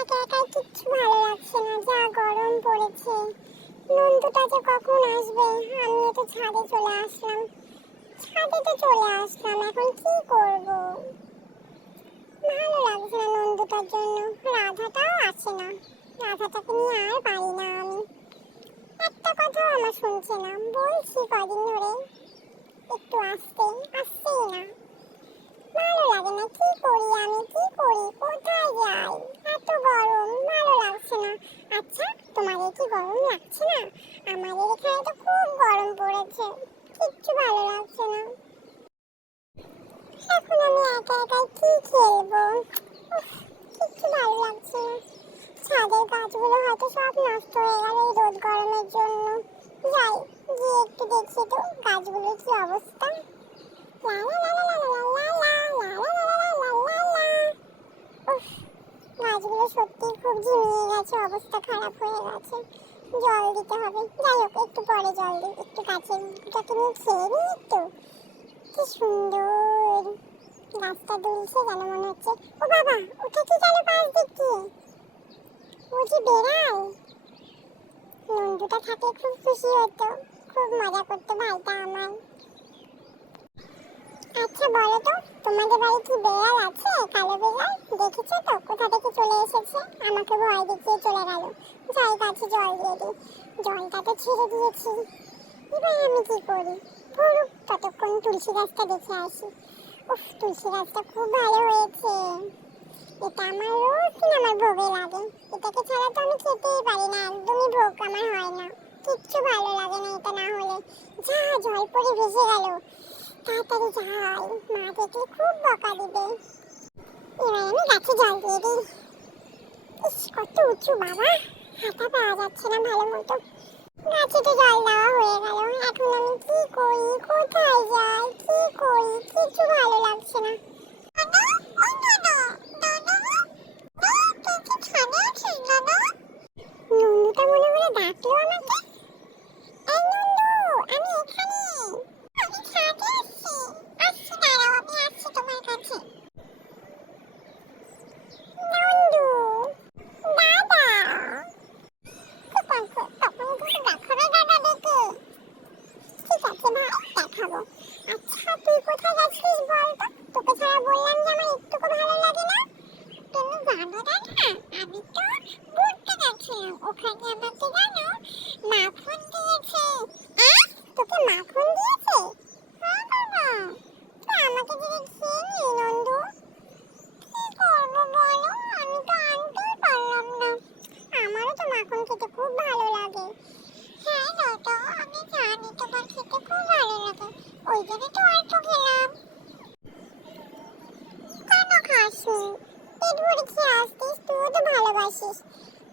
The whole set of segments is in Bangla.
একা একাই কিচ্ছু ভালো লাগছে না, যা গরম পড়েছে। নন্দুটা যে কখন আসবে? আমিও তো ছাদে চলে আসলাম। ছাদে তো চলে আসলাম, এখন কি করব? ভালো লাগছে না নন্দুটার জন্য, রাধাটাও আসে না। রাধাটাকে নিয়ে আর পারি না আমি। একটা কথাও আমার শুনছে না, বলছি কদিন ধরে। একটু আসতে আসছেই আচ্ছা তোমাদের কি গরম লাগছে না আমাদের এখানে তো খুব গরম পড়েছে কিচ্ছু ভালো লাগছে না এখন আমি একা কি খেলব কিচ্ছু ভালো লাগছে না ছাদের গাছগুলো হয়তো সব নষ্ট হয়ে গেল এই রোদ গরমের জন্য যাই গিয়ে একটু দেখি তো গাছগুলোর কি অবস্থা লা লা লা লা লা লা লা সত্যি খুব ঝিমিয়ে গেছে, অবস্থা খারাপ হয়ে গেছে। জল দিতে হবে। যাই হোক, একটু পরে জল দিই, একটু গাছের গুটাকে নিয়ে খেয়ে নিই একটু। কি সুন্দর। গাছটা দুলছে যেন মনে হচ্ছে। ও বাবা, ওটা কি গেল পাশ দিক দিয়ে? ও যে বেড়ায় নন্দুটা থাকলে খুব খুশি হতো। খুব মজা করতো ভাইটা আমার। আচ্ছা বলো তো, তোমাদের বাড়ি কি বেড়াল আছে, কালো বেড়াল? দেখেছ তো? কোথা থেকে চলে এসেছে? আমাকে ভয় দেখিয়ে চলে গেল। যাই গাছে জল দিয়ে দিই। জলটা তো ছেড়ে দিয়েছি। এবার আমি কি করি? ধরুক ততক্ষণ তুলসী গাছটা দেখে আসি। উফ, তুলসী গাছটা খুব ভালো হয়েছে। এটা আমার রোজ দিন আমার ভোগে লাগে। এটাকে ছাড়া তো আমি খেতেই পারি না। একদমই ভোগ আমার হয় না। কিচ্ছু ভালো লাগে না এটা না হলে। যা জল পড়ে ভেসে গেল। তাড়াতাড়ি যাই মা দেখলে খুব বকা দিবে। এবার আমি গাছে জল দিয়ে দিই। ইস, কত উঁচু, বাবা। হাঁটা পাওয়া যাচ্ছে না ভালো মতো। গাছে তো জল দেওয়া হয়ে গেল। এখন আমি কি করি? কোথায় যাই কি করি? কিছু ভালো লাগছে না। মাশরুম পেট ভরে খেয়ে তো ভালোবাসিস।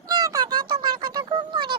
না কাকা তোমার কথা খুব মনে